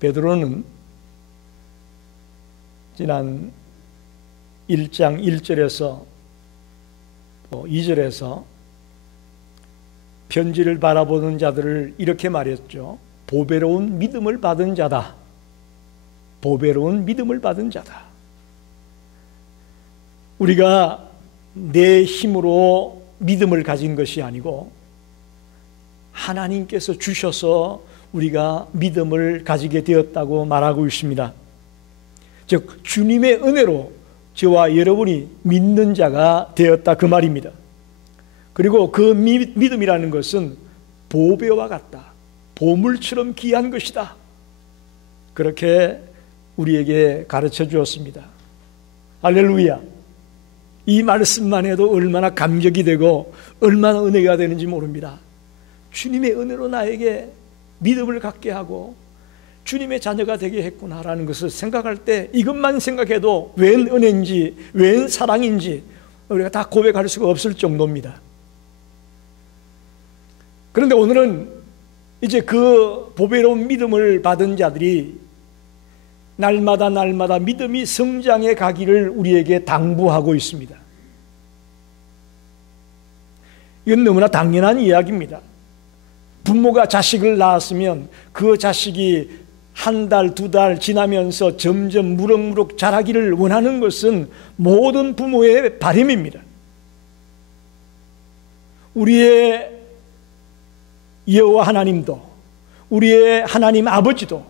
베드로는 지난 1장 1절에서 2절에서 편지를 바라보는 자들을 이렇게 말했죠. 보배로운 믿음을 받은 자다. 보배로운 믿음을 받은 자다. 우리가 내 힘으로 믿음을 가진 것이 아니고 하나님께서 주셔서 우리가 믿음을 가지게 되었다고 말하고 있습니다. 즉 주님의 은혜로 저와 여러분이 믿는 자가 되었다 그 말입니다. 그리고 그 믿음이라는 것은 보배와 같다. 보물처럼 귀한 것이다. 그렇게 우리에게 가르쳐 주었습니다. 할렐루야. 이 말씀만 해도 얼마나 감격이 되고 얼마나 은혜가 되는지 모릅니다. 주님의 은혜로 나에게 믿음을 갖게 하고 주님의 자녀가 되게 했구나라는 것을 생각할 때 이것만 생각해도 웬 은혜인지 웬 사랑인지 우리가 다 고백할 수가 없을 정도입니다. 그런데 오늘은 이제 그 보배로운 믿음을 받은 자들이 날마다 믿음이 성장해 가기를 우리에게 당부하고 있습니다. 이건 너무나 당연한 이야기입니다. 부모가 자식을 낳았으면 그 자식이 한 달, 두 달 지나면서 점점 무럭무럭 자라기를 원하는 것은 모든 부모의 바람입니다. 우리의 여호와 하나님도 우리의 하나님 아버지도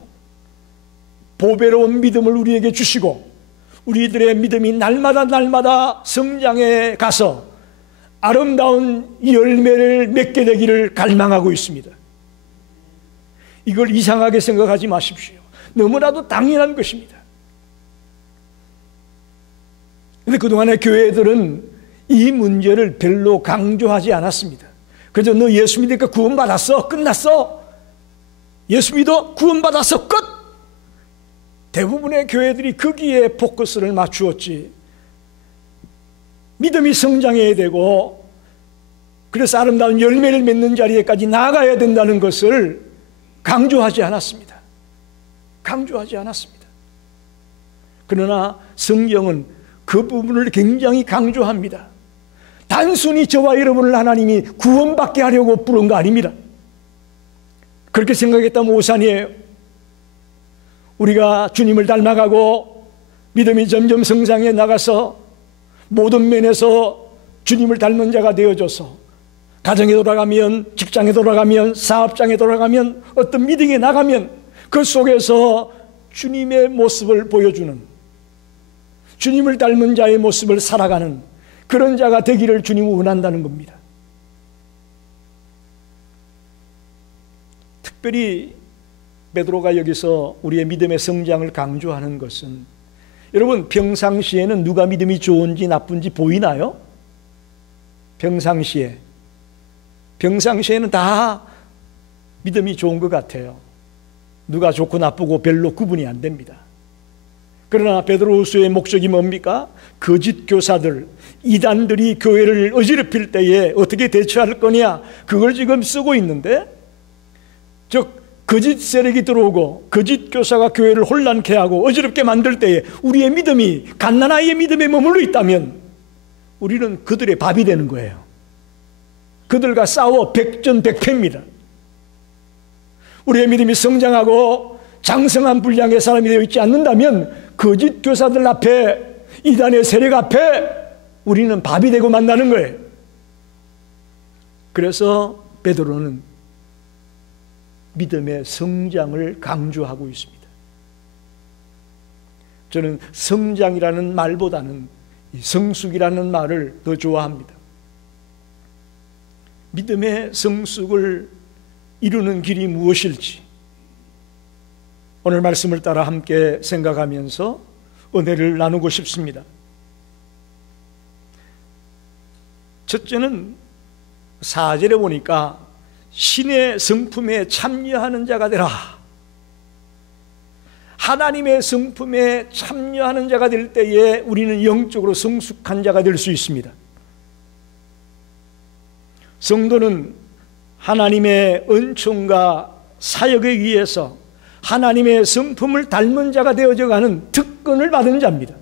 보배로운 믿음을 우리에게 주시고 우리들의 믿음이 날마다 성장해 가서 아름다운 열매를 맺게 되기를 갈망하고 있습니다. 이걸 이상하게 생각하지 마십시오. 너무나도 당연한 것입니다. 그런데 그동안의 교회들은 이 문제를 별로 강조하지 않았습니다. 그래서 너 예수 믿으니까 구원받았어? 끝났어? 예수 믿어? 구원받았어? 끝! 대부분의 교회들이 거기에 포커스를 맞추었지. 믿음이 성장해야 되고 그래서 아름다운 열매를 맺는 자리에까지 나아가야 된다는 것을 강조하지 않았습니다. 강조하지 않았습니다. 그러나 성경은 그 부분을 굉장히 강조합니다. 단순히 저와 여러분을 하나님이 구원받게 하려고 부른 거 아닙니다. 그렇게 생각했다면 오산이에요. 우리가 주님을 닮아가고 믿음이 점점 성장해 나가서 모든 면에서 주님을 닮은 자가 되어져서 가정에 돌아가면, 직장에 돌아가면, 사업장에 돌아가면, 어떤 미팅에 나가면 그 속에서 주님의 모습을 보여주는, 주님을 닮은 자의 모습을 살아가는 그런 자가 되기를 주님은 원한다는 겁니다. 특별히 베드로가 여기서 우리의 믿음의 성장을 강조하는 것은, 여러분 평상시에는 누가 믿음이 좋은지 나쁜지 보이나요? 평상시에는 다 믿음이 좋은 것 같아요. 누가 좋고 나쁘고 별로 구분이 안 됩니다. 그러나 베드로후서의 목적이 뭡니까? 거짓 교사들, 이단들이 교회를 어지럽힐 때에 어떻게 대처할 거냐, 그걸 지금 쓰고 있는데, 즉 거짓 세력이 들어오고 거짓 교사가 교회를 혼란케 하고 어지럽게 만들 때에 우리의 믿음이 갓난아이의 믿음에 머물러 있다면 우리는 그들의 밥이 되는 거예요. 그들과 싸워 백전백패입니다. 우리의 믿음이 성장하고 장성한 분량의 사람이 되어 있지 않는다면 거짓 교사들 앞에, 이단의 세력 앞에 우리는 밥이 되고 만나는 거예요. 그래서 베드로는 믿음의 성장을 강조하고 있습니다. 저는 성장이라는 말보다는 성숙이라는 말을 더 좋아합니다. 믿음의 성숙을 이루는 길이 무엇일지 오늘 말씀을 따라 함께 생각하면서 은혜를 나누고 싶습니다. 첫째는 4절에 보니까 신의 성품에 참여하는 자가 되라. 하나님의 성품에 참여하는 자가 될 때에 우리는 영적으로 성숙한 자가 될 수 있습니다. 성도는 하나님의 은총과 사역에 의해서 하나님의 성품을 닮은 자가 되어져가는 특권을 받은 자입니다.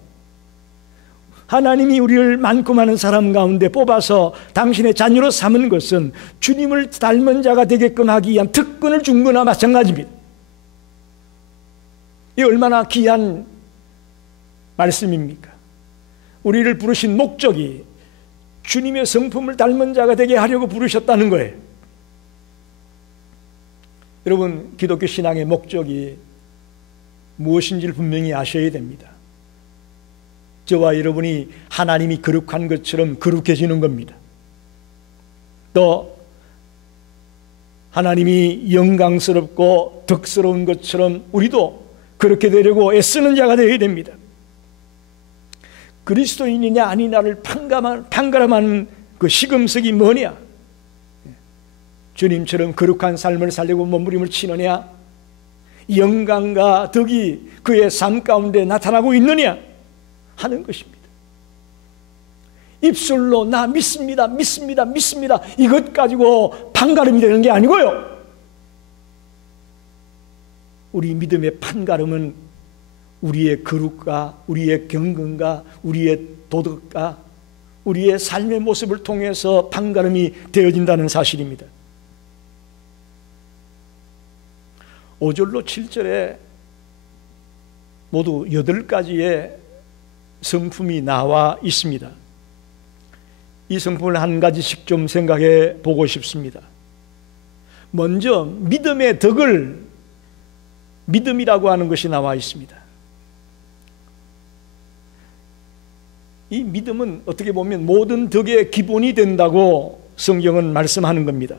하나님이 우리를 많고 많은 사람 가운데 뽑아서 당신의 자녀로 삼은 것은 주님을 닮은 자가 되게끔 하기 위한 특권을 준 거나 마찬가지입니다. 이 얼마나 귀한 말씀입니까? 우리를 부르신 목적이 주님의 성품을 닮은 자가 되게 하려고 부르셨다는 거예요. 여러분, 기독교 신앙의 목적이 무엇인지를 분명히 아셔야 됩니다. 저와 여러분이 하나님이 거룩한 것처럼 거룩해지는 겁니다. 또 하나님이 영광스럽고 덕스러운 것처럼 우리도 그렇게 되려고 애쓰는 자가 되어야 됩니다. 그리스도인이냐 아니냐를 판가름하는 그 시금석이 뭐냐? 주님처럼 거룩한 삶을 살려고 몸부림을 치느냐? 영광과 덕이 그의 삶 가운데 나타나고 있느냐 하는 것입니다. 입술로 나 믿습니다, 믿습니다, 믿습니다 이것 가지고 판가름이 되는 게 아니고요, 우리 믿음의 판가름은 우리의 거룩과 우리의 경건과 우리의 도덕과 우리의 삶의 모습을 통해서 판가름이 되어진다는 사실입니다. 5절로 7절에 모두 8가지의 성품이 나와 있습니다. 이 성품을 한 가지씩 좀 생각해 보고 싶습니다. 먼저 믿음의 덕을, 믿음이라고 하는 것이 나와 있습니다. 이 믿음은 어떻게 보면 모든 덕의 기본이 된다고 성경은 말씀하는 겁니다.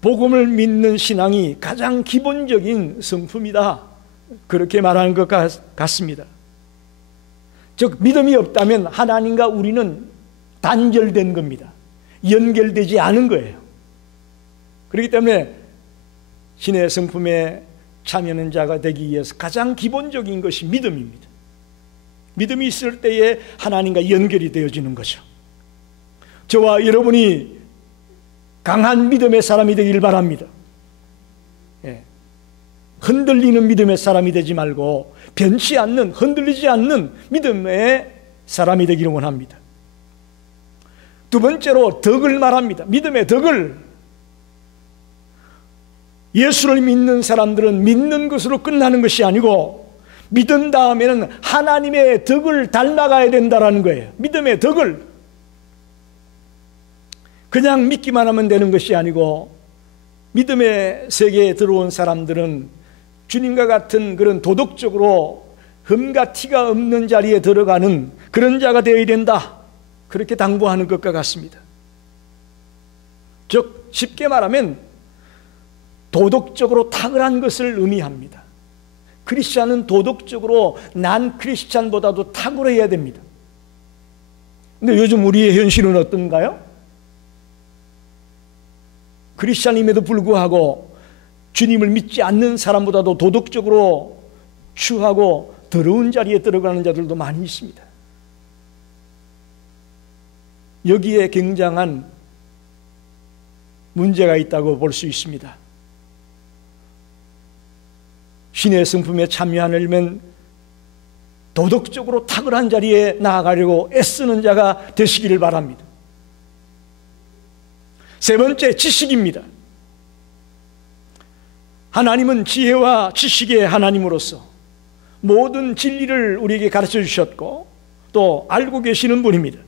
복음을 믿는 신앙이 가장 기본적인 성품이다, 그렇게 말하는 것 같습니다. 즉 믿음이 없다면 하나님과 우리는 단절된 겁니다. 연결되지 않은 거예요. 그렇기 때문에 신의 성품에 참여하는 자가 되기 위해서 가장 기본적인 것이 믿음입니다. 믿음이 있을 때에 하나님과 연결이 되어지는 거죠. 저와 여러분이 강한 믿음의 사람이 되길 바랍니다. 흔들리는 믿음의 사람이 되지 말고 변치 않는, 흔들리지 않는 믿음의 사람이 되기를 원합니다. 두 번째로 덕을 말합니다. 믿음의 덕을. 예수를 믿는 사람들은 믿는 것으로 끝나는 것이 아니고 믿은 다음에는 하나님의 덕을 닮아가야 된다는 거예요. 믿음의 덕을. 그냥 믿기만 하면 되는 것이 아니고 믿음의 세계에 들어온 사람들은 주님과 같은 그런 도덕적으로 흠과 티가 없는 자리에 들어가는 그런 자가 되어야 된다, 그렇게 당부하는 것과 같습니다. 즉 쉽게 말하면 도덕적으로 탁월한 것을 의미합니다. 크리스찬은 도덕적으로 난 크리스찬보다도 탁월해야 됩니다. 근데 요즘 우리의 현실은 어떤가요? 크리스찬임에도 불구하고 주님을 믿지 않는 사람보다도 도덕적으로 추하고 더러운 자리에 들어가는 자들도 많이 있습니다. 여기에 굉장한 문제가 있다고 볼 수 있습니다. 신의 성품에 참여하려면 도덕적으로 탁월한 자리에 나아가려고 애쓰는 자가 되시기를 바랍니다. 세 번째, 지식입니다. 하나님은 지혜와 지식의 하나님으로서 모든 진리를 우리에게 가르쳐 주셨고 또 알고 계시는 분입니다.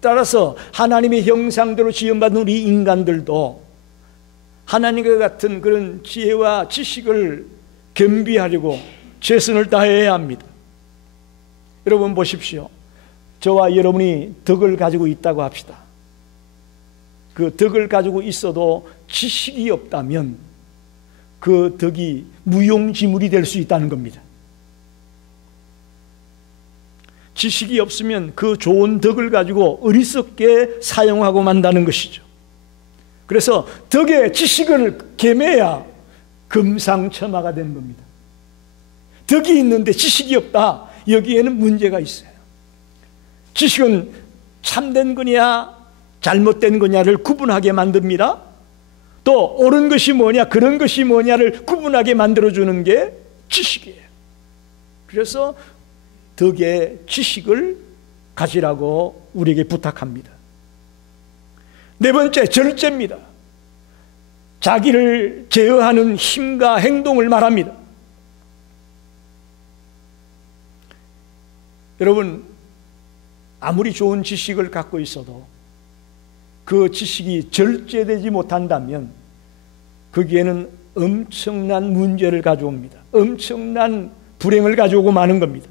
따라서 하나님의 형상대로 지음받은 우리 인간들도 하나님과 같은 그런 지혜와 지식을 겸비하려고 최선을 다해야 합니다. 여러분 보십시오. 저와 여러분이 덕을 가지고 있다고 합시다. 그 덕을 가지고 있어도 지식이 없다면 그 덕이 무용지물이 될 수 있다는 겁니다. 지식이 없으면 그 좋은 덕을 가지고 어리석게 사용하고 만다는 것이죠. 그래서 덕에 지식을 겸해야 금상첨화가 되는 겁니다. 덕이 있는데 지식이 없다, 여기에는 문제가 있어요. 지식은 참된 거냐 잘못된 거냐를 구분하게 만듭니다. 또 옳은 것이 뭐냐, 그런 것이 뭐냐를 구분하게 만들어주는 게 지식이에요. 그래서 덕의 지식을 가지라고 우리에게 부탁합니다. 네 번째, 절제입니다. 자기를 제어하는 힘과 행동을 말합니다. 여러분, 아무리 좋은 지식을 갖고 있어도 그 지식이 절제되지 못한다면 거기에는 엄청난 문제를 가져옵니다. 엄청난 불행을 가져오고 마는 겁니다.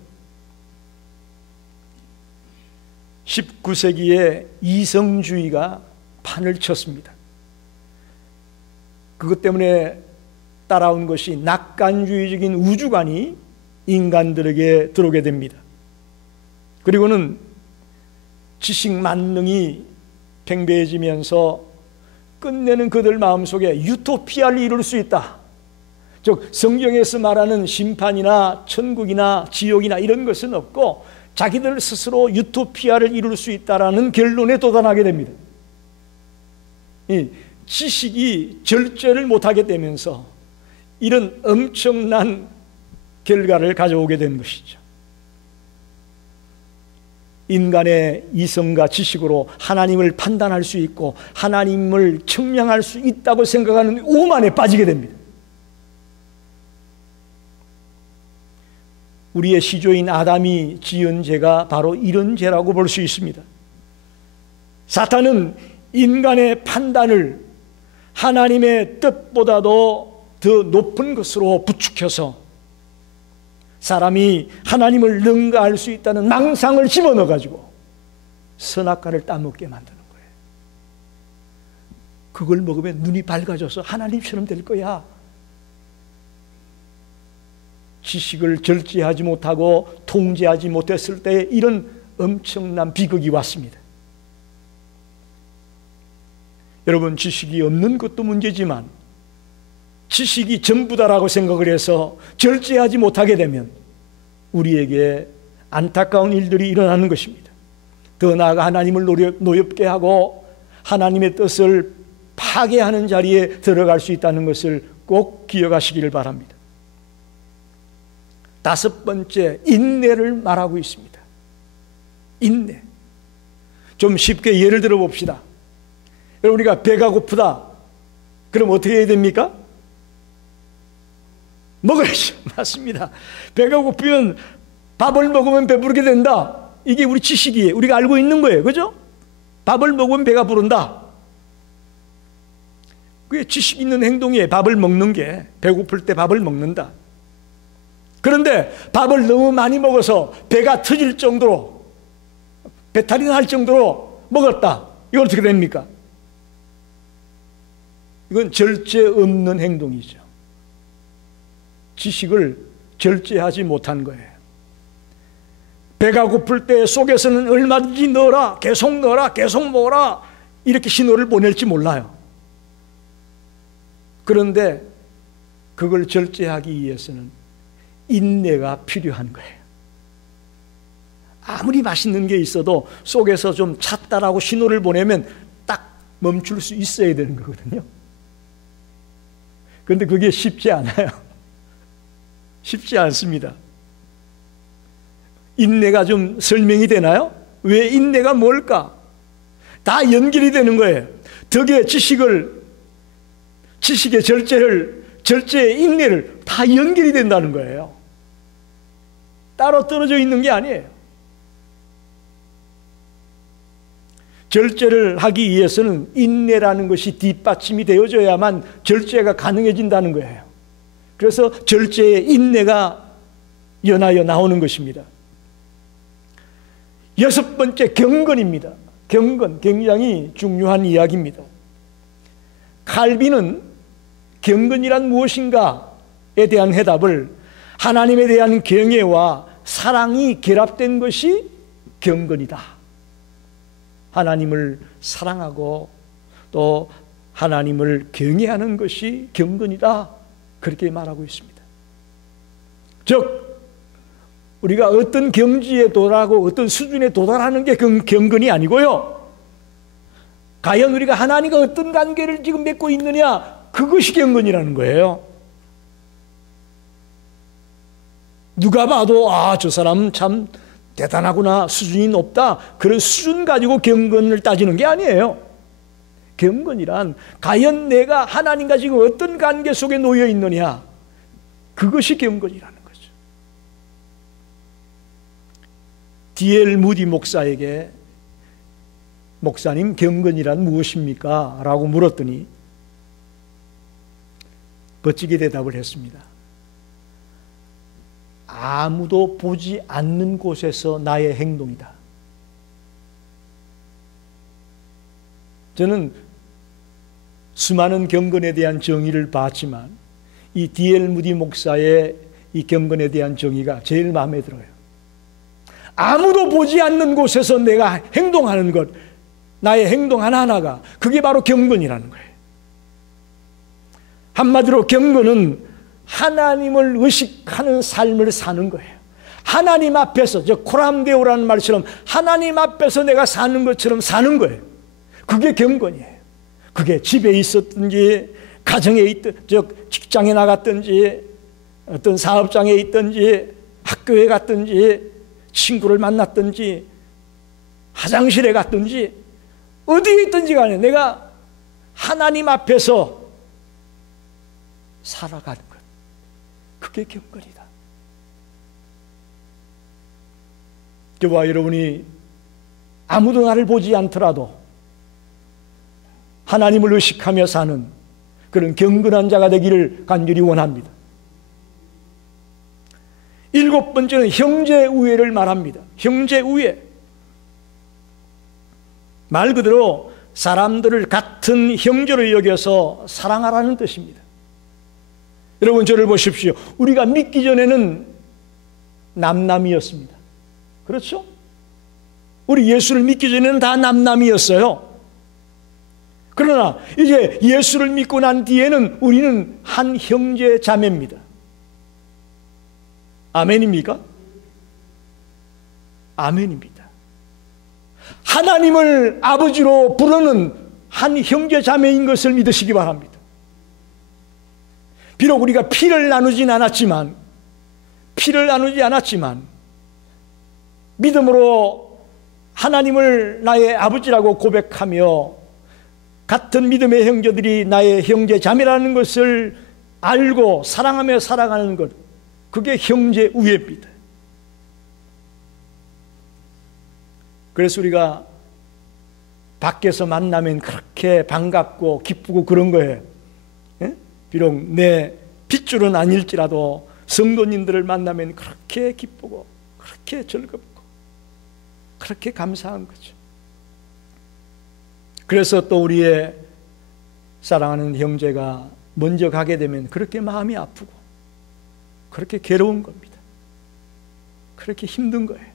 19세기에 이성주의가 판을 쳤습니다. 그것 때문에 따라온 것이 낙관주의적인 우주관이 인간들에게 들어오게 됩니다. 그리고는 지식 만능이 팽배해지면서 끝내는 그들 마음속에 유토피아를 이룰 수 있다. 즉 성경에서 말하는 심판이나 천국이나 지옥이나 이런 것은 없고 자기들 스스로 유토피아를 이룰 수 있다라는 결론에 도달하게 됩니다. 이 지식이 절제를 못하게 되면서 이런 엄청난 결과를 가져오게 된 것이죠. 인간의 이성과 지식으로 하나님을 판단할 수 있고 하나님을 청량할 수 있다고 생각하는 오만에 빠지게 됩니다. 우리의 시조인 아담이 지은 죄가 바로 이런 죄라고 볼 수 있습니다. 사탄은 인간의 판단을 하나님의 뜻보다도 더 높은 것으로 부추겨서 사람이 하나님을 능가할 수 있다는 망상을 집어넣어 가지고 선악과를 따먹게 만드는 거예요. 그걸 먹으면 눈이 밝아져서 하나님처럼 될 거야. 지식을 절제하지 못하고 통제하지 못했을 때 이런 엄청난 비극이 왔습니다. 여러분, 지식이 없는 것도 문제지만 지식이 전부다라고 생각을 해서 절제하지 못하게 되면 우리에게 안타까운 일들이 일어나는 것입니다. 더 나아가 하나님을 노엽게 하고 하나님의 뜻을 파괴하는 자리에 들어갈 수 있다는 것을 꼭 기억하시기를 바랍니다. 다섯 번째, 인내를 말하고 있습니다. 인내. 좀 쉽게 예를 들어 봅시다. 여러분, 우리가 배가 고프다. 그럼 어떻게 해야 됩니까? 먹어야죠. 맞습니다. 배가 고프면 밥을 먹으면 배부르게 된다. 이게 우리 지식이에요. 우리가 알고 있는 거예요. 그죠? 밥을 먹으면 배가 부른다. 그게 지식 있는 행동이에요. 밥을 먹는 게. 배고플 때 밥을 먹는다. 그런데 밥을 너무 많이 먹어서 배가 터질 정도로, 배탈이 날 정도로 먹었다. 이건 어떻게 됩니까? 이건 절제 없는 행동이죠. 지식을 절제하지 못한 거예요. 배가 고플 때 속에서는 얼마든지 넣어라, 계속 넣어라, 계속 먹어라, 이렇게 신호를 보낼지 몰라요. 그런데 그걸 절제하기 위해서는 인내가 필요한 거예요. 아무리 맛있는 게 있어도 속에서 좀 찼다라고 신호를 보내면 딱 멈출 수 있어야 되는 거거든요. 그런데 그게 쉽지 않아요. 쉽지 않습니다. 인내가 좀 설명이 되나요? 왜 인내가 뭘까? 다 연결이 되는 거예요. 덕의 지식의 절제의 인내를 다 연결이 된다는 거예요. 따로 떨어져 있는 게 아니에요. 절제를 하기 위해서는 인내라는 것이 뒷받침이 되어져야만 절제가 가능해진다는 거예요. 그래서 절제의 인내가 연하여 나오는 것입니다. 여섯 번째, 경건입니다. 경건, 굉장히 중요한 이야기입니다. 칼빈은 경건이란 무엇인가에 대한 해답을 하나님에 대한 경외와 사랑이 결합된 것이 경건이다. 하나님을 사랑하고 또 하나님을 경외하는 것이 경건이다. 그렇게 말하고 있습니다. 즉 우리가 어떤 경지에 도달하고 어떤 수준에 도달하는 게 경건이 아니고요, 과연 우리가 하나님과 어떤 관계를 지금 맺고 있느냐, 그것이 경건이라는 거예요. 누가 봐도 저 사람은 참 대단하구나, 수준이 높다, 그런 수준 가지고 경건을 따지는 게 아니에요. 경건이란 과연 내가 하나님과 지금 어떤 관계 속에 놓여 있느냐, 그것이 경건이라는 거죠. D.L. 무디 목사에게 목사님, 경건이란 무엇입니까? 라고 물었더니 멋지게 대답을 했습니다. 아무도 보지 않는 곳에서 나의 행동이다. 저는 수많은 경건에 대한 정의를 봤지만 이 D.L. 무디 목사의 이 경건에 대한 정의가 제일 마음에 들어요. 아무도 보지 않는 곳에서 내가 행동하는 것, 나의 행동 하나하나가, 그게 바로 경건이라는 거예요. 한마디로 경건은 하나님을 의식하는 삶을 사는 거예요. 하나님 앞에서, 코람데오라는 말처럼 하나님 앞에서 내가 사는 것처럼 사는 거예요. 그게 경건이에요. 그게 집에 있었든지, 가정에 있든, 직장에 나갔든지, 어떤 사업장에 있든지, 학교에 갔든지, 친구를 만났든지, 화장실에 갔든지, 어디에 있든지 간에 내가 하나님 앞에서 살아가는 것, 그게 경건이다. 저와 여러분이 아무도 나를 보지 않더라도 하나님을 의식하며 사는 그런 경건한 자가 되기를 간절히 원합니다. 7번째는 형제우애를 말합니다. 형제우애, 말 그대로 사람들을 같은 형제로 여겨서 사랑하라는 뜻입니다. 여러분, 저를 보십시오. 우리가 믿기 전에는 남남이었습니다. 그렇죠? 우리 예수를 믿기 전에는 다 남남이었어요. 그러나 이제 예수를 믿고 난 뒤에는 우리는 한 형제 자매입니다. 아멘입니까? 아멘입니다. 하나님을 아버지로 부르는 한 형제 자매인 것을 믿으시기 바랍니다. 비록 우리가 피를 나누지 않았지만 믿음으로 하나님을 나의 아버지라고 고백하며 같은 믿음의 형제들이 나의 형제 자매라는 것을 알고 사랑하며 살아가는 것, 그게 형제 우애입니다. 그래서 우리가 밖에서 만나면 그렇게 반갑고 기쁘고 그런 거예요. 예? 비록 내 핏줄은 아닐지라도 성도님들을 만나면 그렇게 기쁘고 그렇게 즐겁고 그렇게 감사한 거죠. 그래서 또 우리의 사랑하는 형제가 먼저 가게 되면 그렇게 마음이 아프고 그렇게 괴로운 겁니다. 그렇게 힘든 거예요.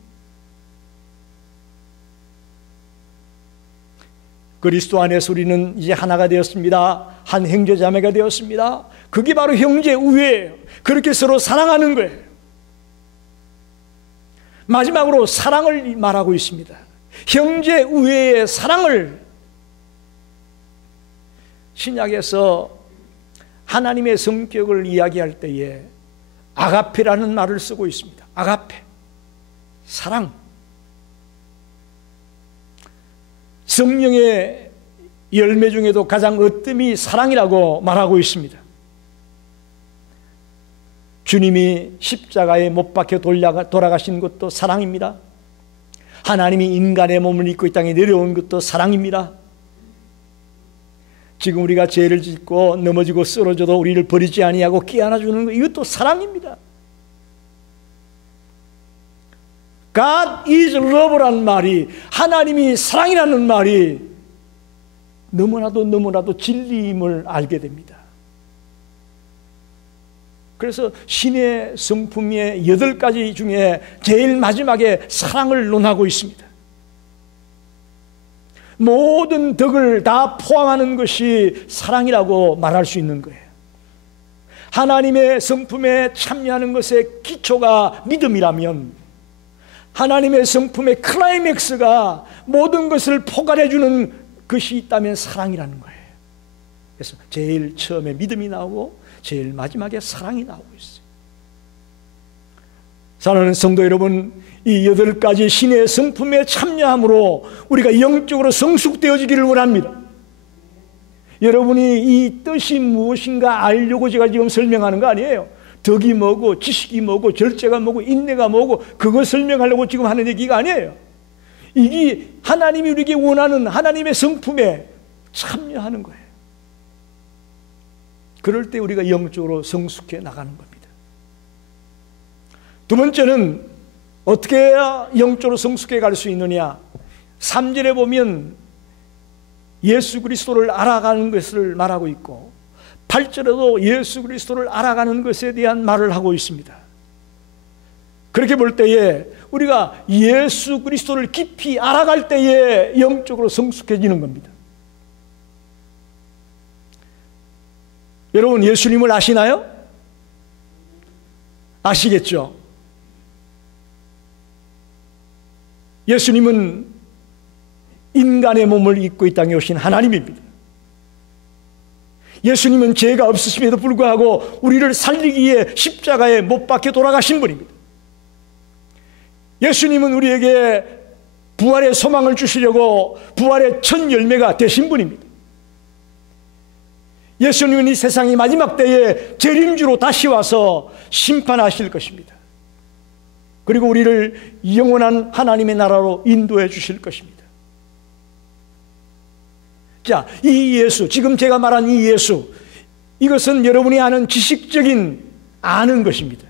그리스도 안에서 우리는 이제 하나가 되었습니다. 한 형제 자매가 되었습니다. 그게 바로 형제 우애예요. 그렇게 서로 사랑하는 거예요. 마지막으로 사랑을 말하고 있습니다. 형제 우애의 사랑을 신약에서 하나님의 성격을 이야기할 때에 아가페라는 말을 쓰고 있습니다. 아가페, 사랑. 성령의 열매 중에도 가장 으뜸이 사랑이라고 말하고 있습니다. 주님이 십자가에 못 박혀 돌아가신 것도 사랑입니다. 하나님이 인간의 몸을 입고 이 땅에 내려온 것도 사랑입니다. 지금 우리가 죄를 짓고 넘어지고 쓰러져도 우리를 버리지 아니하고 끼안아주는 것, 이것도 사랑입니다. God is love라는 말이, 하나님이 사랑이라는 말이 너무나도 진리임을 알게 됩니다. 그래서 신의 성품의 8가지 중에 제일 마지막에 사랑을 논하고 있습니다. 모든 덕을 다 포함하는 것이 사랑이라고 말할 수 있는 거예요. 하나님의 성품에 참여하는 것의 기초가 믿음이라면 하나님의 성품의 클라이맥스가 모든 것을 포괄해주는 그것이 있다면 사랑이라는 거예요. 그래서 제일 처음에 믿음이 나오고 제일 마지막에 사랑이 나오고 있어요. 사랑하는 성도 여러분, 이 8가지 신의 성품에 참여함으로 우리가 영적으로 성숙되어지기를 원합니다. 여러분이 이 뜻이 무엇인가 알려고 제가 지금 설명하는 거 아니에요. 덕이 뭐고 지식이 뭐고 절제가 뭐고 인내가 뭐고 그거 설명하려고 지금 하는 얘기가 아니에요. 이게 하나님이 우리에게 원하는 하나님의 성품에 참여하는 거예요. 그럴 때 우리가 영적으로 성숙해 나가는 겁니다. 두 번째는 어떻게 해야 영적으로 성숙해 갈 수 있느냐? 3절에 보면 예수 그리스도를 알아가는 것을 말하고 있고 8절에도 예수 그리스도를 알아가는 것에 대한 말을 하고 있습니다. 그렇게 볼 때에 우리가 예수 그리스도를 깊이 알아갈 때에 영적으로 성숙해지는 겁니다. 여러분 예수님을 아시나요? 아시겠죠? 예수님은 인간의 몸을 입고 이 땅에 오신 하나님입니다. 예수님은 죄가 없으심에도 불구하고 우리를 살리기 위해 십자가에 못 박혀 돌아가신 분입니다. 예수님은 우리에게 부활의 소망을 주시려고 부활의 첫 열매가 되신 분입니다. 예수님은 이 세상의 마지막 때에 재림주로 다시 와서 심판하실 것입니다. 그리고 우리를 영원한 하나님의 나라로 인도해 주실 것입니다. 자, 이 예수, 지금 제가 말한 이 예수, 이것은 여러분이 아는 지식적인 아는 것입니다.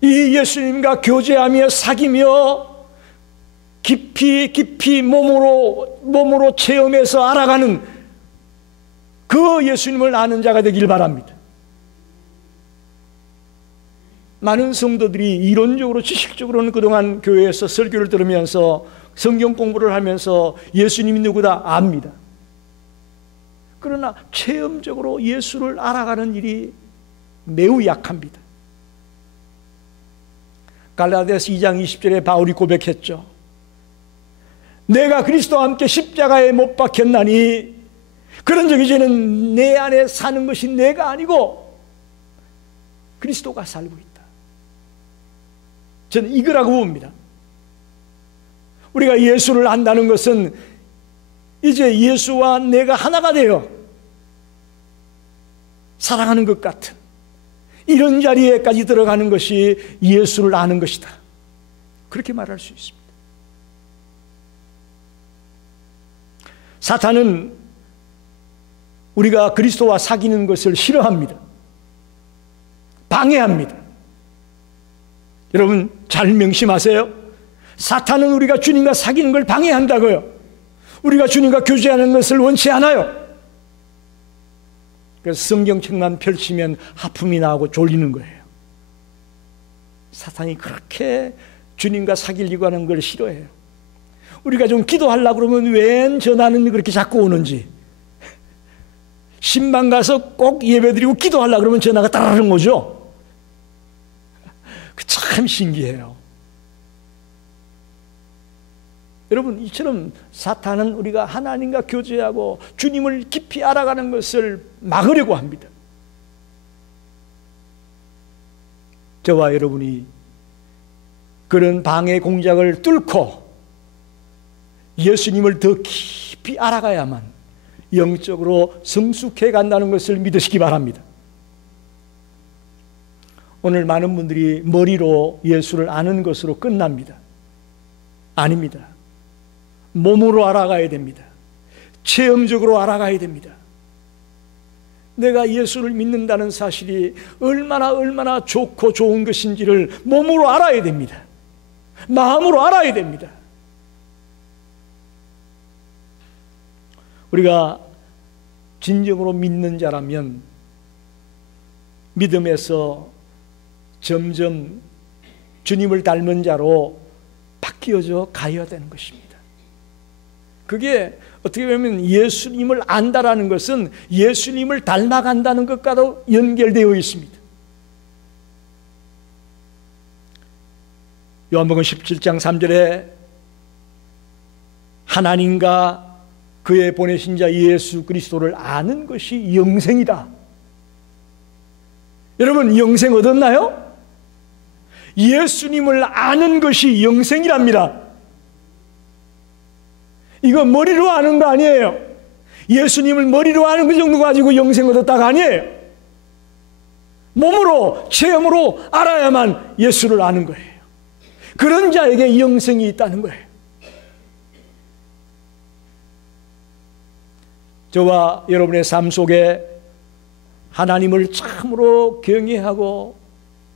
이 예수님과 교제하며 사귀며 깊이 몸으로 체험해서 알아가는 그 예수님을 아는 자가 되길 바랍니다. 많은 성도들이 이론적으로 지식적으로는 그동안 교회에서 설교를 들으면서 성경 공부를 하면서 예수님이 누구다 압니다. 그러나 체험적으로 예수를 알아가는 일이 매우 약합니다. 갈라디아서 2장 20절에 바울이 고백했죠. 내가 그리스도와 함께 십자가에 못 박혔나니 그런 적 이제는 내 안에 사는 것이 내가 아니고 그리스도가 살고 있다. 저는 이거라고 봅니다. 우리가 예수를 안다는 것은 이제 예수와 내가 하나가 되어 사랑하는 것 같은 이런 자리에까지 들어가는 것이 예수를 아는 것이다. 그렇게 말할 수 있습니다. 사탄은 우리가 그리스도와 사귀는 것을 싫어합니다. 방해합니다. 여러분 잘 명심하세요. 사탄은 우리가 주님과 사귀는 걸 방해한다고요. 우리가 주님과 교제하는 것을 원치 않아요. 그래서 성경책만 펼치면 하품이 나오고 졸리는 거예요. 사탄이 그렇게 주님과 사귀려고 하는 걸 싫어해요. 우리가 좀 기도하려고 그러면 웬 전화는 그렇게 자꾸 오는지, 신방 가서 꼭 예배드리고 기도하려고 그러면 전화가 따르는 거죠. 참 신기해요. 여러분 이처럼 사탄은 우리가 하나님과 교제하고 주님을 깊이 알아가는 것을 막으려고 합니다. 저와 여러분이 그런 방해 공작을 뚫고 예수님을 더 깊이 알아가야만 영적으로 성숙해 간다는 것을 믿으시기 바랍니다. 오늘 많은 분들이 머리로 예수를 아는 것으로 끝납니다. 아닙니다. 몸으로 알아가야 됩니다. 체험적으로 알아가야 됩니다. 내가 예수를 믿는다는 사실이 얼마나 좋고 좋은 것인지를 몸으로 알아야 됩니다. 마음으로 알아야 됩니다. 우리가 진정으로 믿는 자라면 믿음에서 점점 주님을 닮은 자로 바뀌어져 가야 되는 것입니다. 그게 어떻게 보면 예수님을 안다라는 것은 예수님을 닮아간다는 것과도 연결되어 있습니다. 요한복음 17장 3절에 하나님과 그의 보내신 자 예수 그리스도를 아는 것이 영생이다. 여러분, 영생 얻었나요? 예수님을 아는 것이 영생이랍니다. 이거 머리로 아는 거 아니에요. 예수님을 머리로 아는 그 정도 가지고 영생 얻었다가 아니에요. 몸으로, 체험으로 알아야만 예수를 아는 거예요. 그런 자에게 영생이 있다는 거예요. 저와 여러분의 삶 속에 하나님을 참으로 경외하고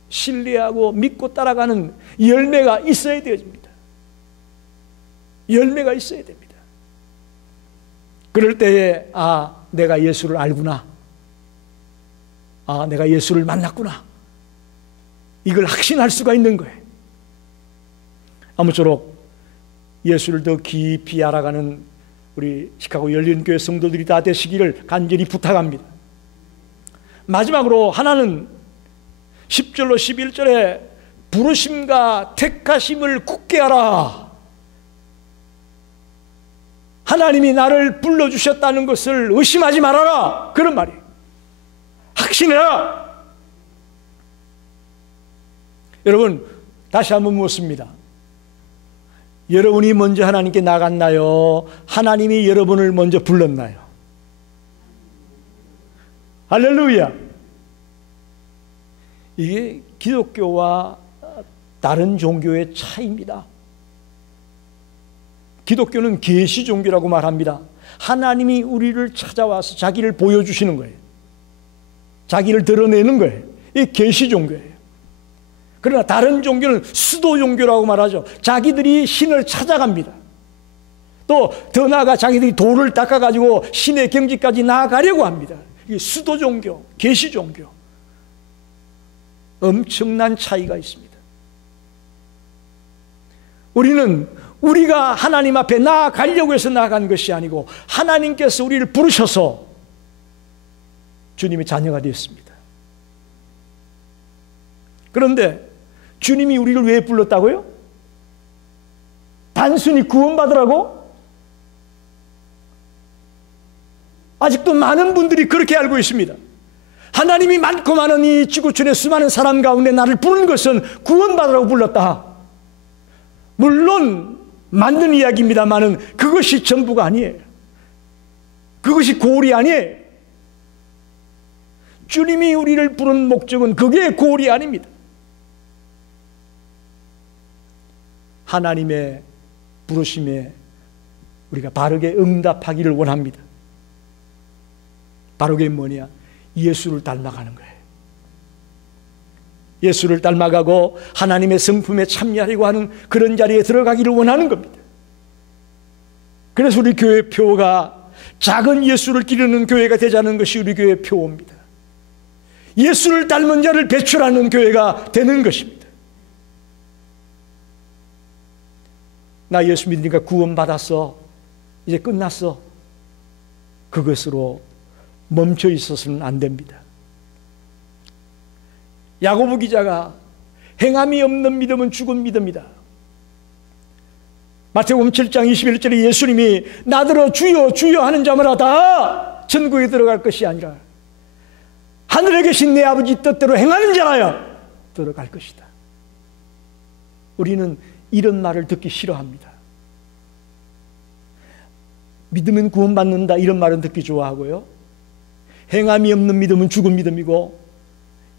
신뢰하고 믿고 따라가는 열매가 있어야 되어집니다. 열매가 있어야 됩니다. 그럴 때에 내가 예수를 알구나. 내가 예수를 만났구나. 이걸 확신할 수가 있는 거예요. 아무쪼록 예수를 더 깊이 알아가는 우리 시카고 열린교회 성도들이 다 되시기를 간절히 부탁합니다. 마지막으로 하나는 10절로 11절에 부르심과 택하심을 굳게 하라. 하나님이 나를 불러주셨다는 것을 의심하지 말아라. 그런 말이에요. 확신해라. 여러분, 다시 한번 묻습니다. 여러분이 먼저 하나님께 나갔나요? 하나님이 여러분을 먼저 불렀나요? 할렐루야. 이게 기독교와 다른 종교의 차이입니다. 기독교는 계시 종교라고 말합니다. 하나님이 우리를 찾아와서 자기를 보여주시는 거예요. 자기를 드러내는 거예요. 이게 계시 종교예요. 그러나 다른 종교는 수도 종교라고 말하죠. 자기들이 신을 찾아갑니다. 또 더 나아가 자기들이 돌을 닦아가지고 신의 경지까지 나아가려고 합니다. 이게 수도 종교, 계시 종교. 엄청난 차이가 있습니다. 우리는 우리가 하나님 앞에 나아가려고 해서 나아간 것이 아니고 하나님께서 우리를 부르셔서 주님의 자녀가 되었습니다. 그런데 주님이 우리를 왜 불렀다고요? 단순히 구원받으라고? 아직도 많은 분들이 그렇게 알고 있습니다. 하나님이 많고 많은 이 지구촌의 수많은 사람 가운데 나를 부른 것은 구원받으라고 불렀다. 물론 맞는 이야기입니다만은 그것이 전부가 아니에요. 그것이 골이 아니에요. 주님이 우리를 부른 목적은 그게 골이 아닙니다. 하나님의 부르심에 우리가 바르게 응답하기를 원합니다. 바로 그게 뭐냐? 예수를 닮아가는 거예요. 예수를 닮아가고 하나님의 성품에 참여하려고 하는 그런 자리에 들어가기를 원하는 겁니다. 그래서 우리 교회 표가 작은 예수를 기르는 교회가 되자는 것이 우리 교회 표입니다. 예수를 닮은 자를 배출하는 교회가 되는 것입니다. 나 예수 믿으니까 구원받았어. 이제 끝났어. 그것으로 멈춰 있어서는 안 됩니다. 야고보 기자가 행함이 없는 믿음은 죽은 믿음이다. 마태복음 7장 21절에 예수님이 나더러 주여 주여 하는 자마다 다 천국에 들어갈 것이 아니라 하늘에 계신 내 아버지 뜻대로 행하는 자라야 들어갈 것이다. 우리는 이런 말을 듣기 싫어합니다. 믿으면 구원받는다 이런 말은 듣기 좋아하고요. 행함이 없는 믿음은 죽은 믿음이고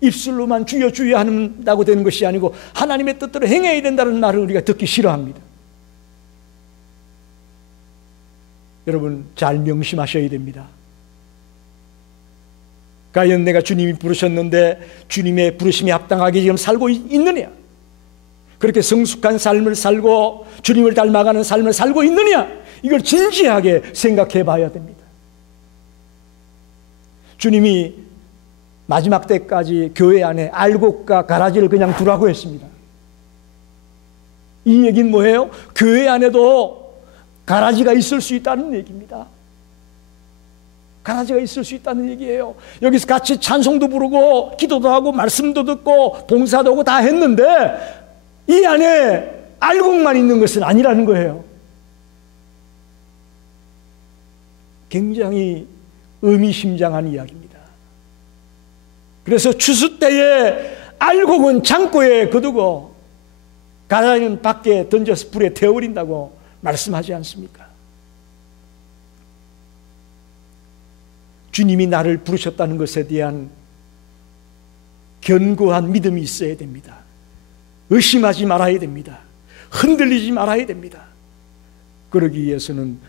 입술로만 주여 주여 한다고 되는 것이 아니고 하나님의 뜻대로 행해야 된다는 말을 우리가 듣기 싫어합니다. 여러분 잘 명심하셔야 됩니다. 과연 내가 주님이 부르셨는데 주님의 부르심에 합당하게 지금 살고 있느냐? 그렇게 성숙한 삶을 살고 주님을 닮아가는 삶을 살고 있느냐? 이걸 진지하게 생각해 봐야 됩니다. 주님이 마지막 때까지 교회 안에 알곡과 가라지를 그냥 두라고 했습니다. 이 얘기는 뭐예요? 교회 안에도 가라지가 있을 수 있다는 얘기입니다. 가라지가 있을 수 있다는 얘기예요. 여기서 같이 찬송도 부르고 기도도 하고 말씀도 듣고 봉사도 하고 다 했는데 이 안에 알곡만 있는 것은 아니라는 거예요. 굉장히 의미심장한 이야기입니다. 그래서 추수 때에 알곡은 창고에 거두고 가라지는 밖에 던져서 불에 태워버린다고 말씀하지 않습니까? 주님이 나를 부르셨다는 것에 대한 견고한 믿음이 있어야 됩니다. 의심하지 말아야 됩니다. 흔들리지 말아야 됩니다. 그러기 위해서는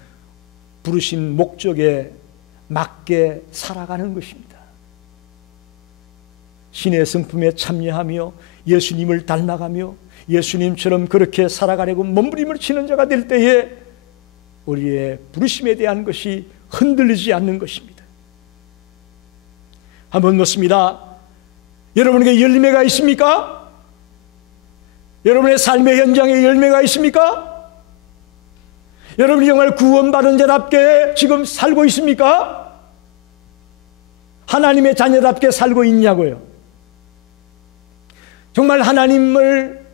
부르신 목적에 맞게 살아가는 것입니다. 신의 성품에 참여하며 예수님을 닮아가며 예수님처럼 그렇게 살아가려고 몸부림을 치는 자가 될 때에 우리의 부르심에 대한 것이 흔들리지 않는 것입니다. 한번 묻습니다. 여러분에게 열매가 있습니까? 여러분의 삶의 현장에 열매가 있습니까? 여러분이 정말 구원받은 자답게 지금 살고 있습니까? 하나님의 자녀답게 살고 있냐고요? 정말 하나님을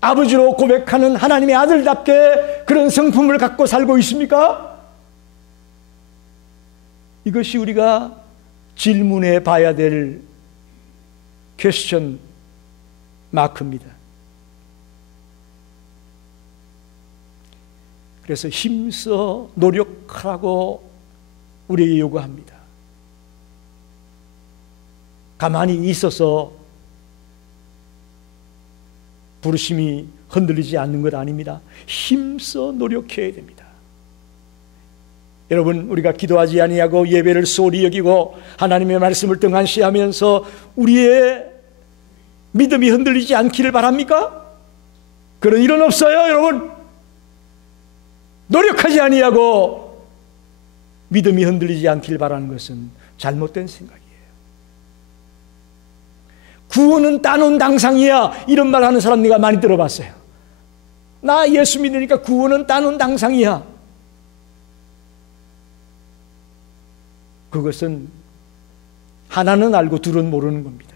아버지로 고백하는 하나님의 아들답게 그런 성품을 갖고 살고 있습니까? 이것이 우리가 질문해 봐야 될 퀘스천 마크입니다. 그래서 힘써 노력하라고 우리에게 요구합니다. 가만히 있어서 부르심이 흔들리지 않는 것 아닙니다. 힘써 노력해야 됩니다. 여러분, 우리가 기도하지 아니하고 예배를 소홀히 여기고 하나님의 말씀을 등한시하면서 우리의 믿음이 흔들리지 않기를 바랍니까? 그런 일은 없어요, 여러분. 노력하지 아니하고 믿음이 흔들리지 않기를 바라는 것은 잘못된 생각이에요. 구원은 따놓은 당상이야, 이런 말 하는 사람 내가 많이 들어봤어요. 나 예수 믿으니까 구원은 따놓은 당상이야. 그것은 하나는 알고 둘은 모르는 겁니다.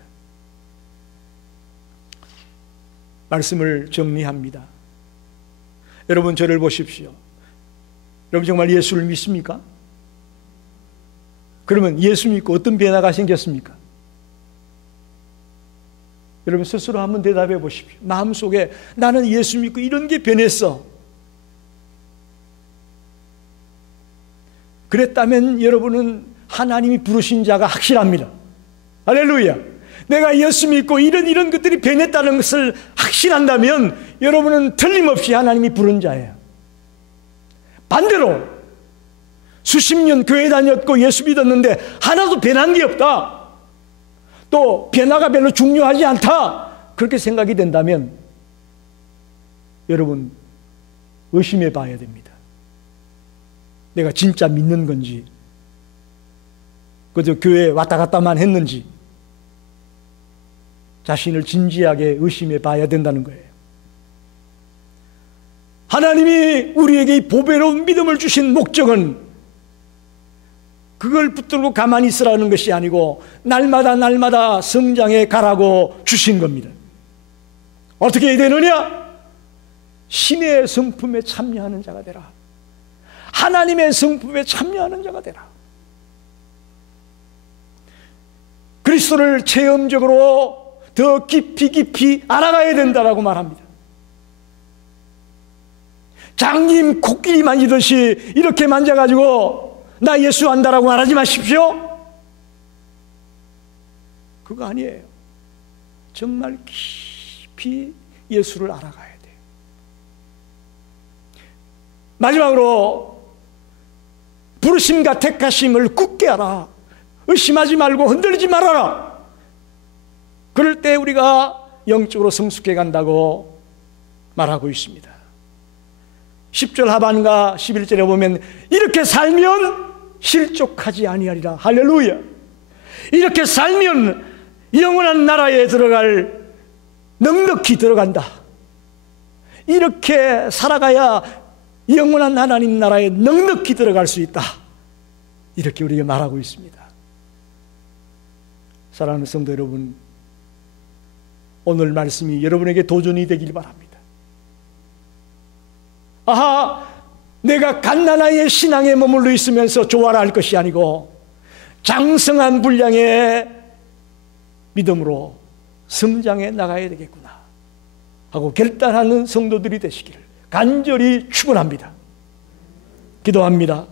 말씀을 정리합니다. 여러분, 저를 보십시오. 여러분 정말 예수를 믿습니까? 그러면 예수 믿고 어떤 변화가 생겼습니까? 여러분 스스로 한번 대답해 보십시오. 마음속에 나는 예수 믿고 이런 게 변했어. 그랬다면 여러분은 하나님이 부르신 자가 확실합니다. 할렐루야. 내가 예수 믿고 이런 것들이 변했다는 것을 확신한다면 여러분은 틀림없이 하나님이 부른 자예요. 반대로 수십 년 교회 다녔고 예수 믿었는데 하나도 변한 게 없다, 또 변화가 별로 중요하지 않다, 그렇게 생각이 된다면 여러분 의심해 봐야 됩니다. 내가 진짜 믿는 건지, 그저 교회에 왔다 갔다만 했는지 자신을 진지하게 의심해 봐야 된다는 거예요. 하나님이 우리에게 이 보배로운 믿음을 주신 목적은 그걸 붙들고 가만히 있으라는 것이 아니고 날마다 성장해 가라고 주신 겁니다. 어떻게 해야 되느냐? 신의 성품에 참여하는 자가 되라. 하나님의 성품에 참여하는 자가 되라. 그리스도를 체험적으로 더 깊이 알아가야 된다라고 말합니다. 장님 코끼리 만지듯이 이렇게 만져가지고 나 예수 안다라고 말하지 마십시오. 그거 아니에요. 정말 깊이 예수를 알아가야 돼요. 마지막으로 부르심과 택하심을 굳게 하라. 의심하지 말고 흔들리지 말아라. 그럴 때 우리가 영적으로 성숙해 간다고 말하고 있습니다. 10절 하반과 11절에 보면 이렇게 살면 실족하지 아니하리라. 할렐루야. 이렇게 살면 영원한 나라에 들어갈 넉넉히 들어간다. 이렇게 살아가야 영원한 하나님 나라에 넉넉히 들어갈 수 있다. 이렇게 우리가 말하고 있습니다. 사랑하는 성도 여러분, 오늘 말씀이 여러분에게 도전이 되길 바랍니다. 아하, 내가 갓난아이의 신앙에 머물러 있으면서 조화를 할 것이 아니고 장성한 분량의 믿음으로 성장해 나가야 되겠구나 하고 결단하는 성도들이 되시기를 간절히 축원합니다. 기도합니다.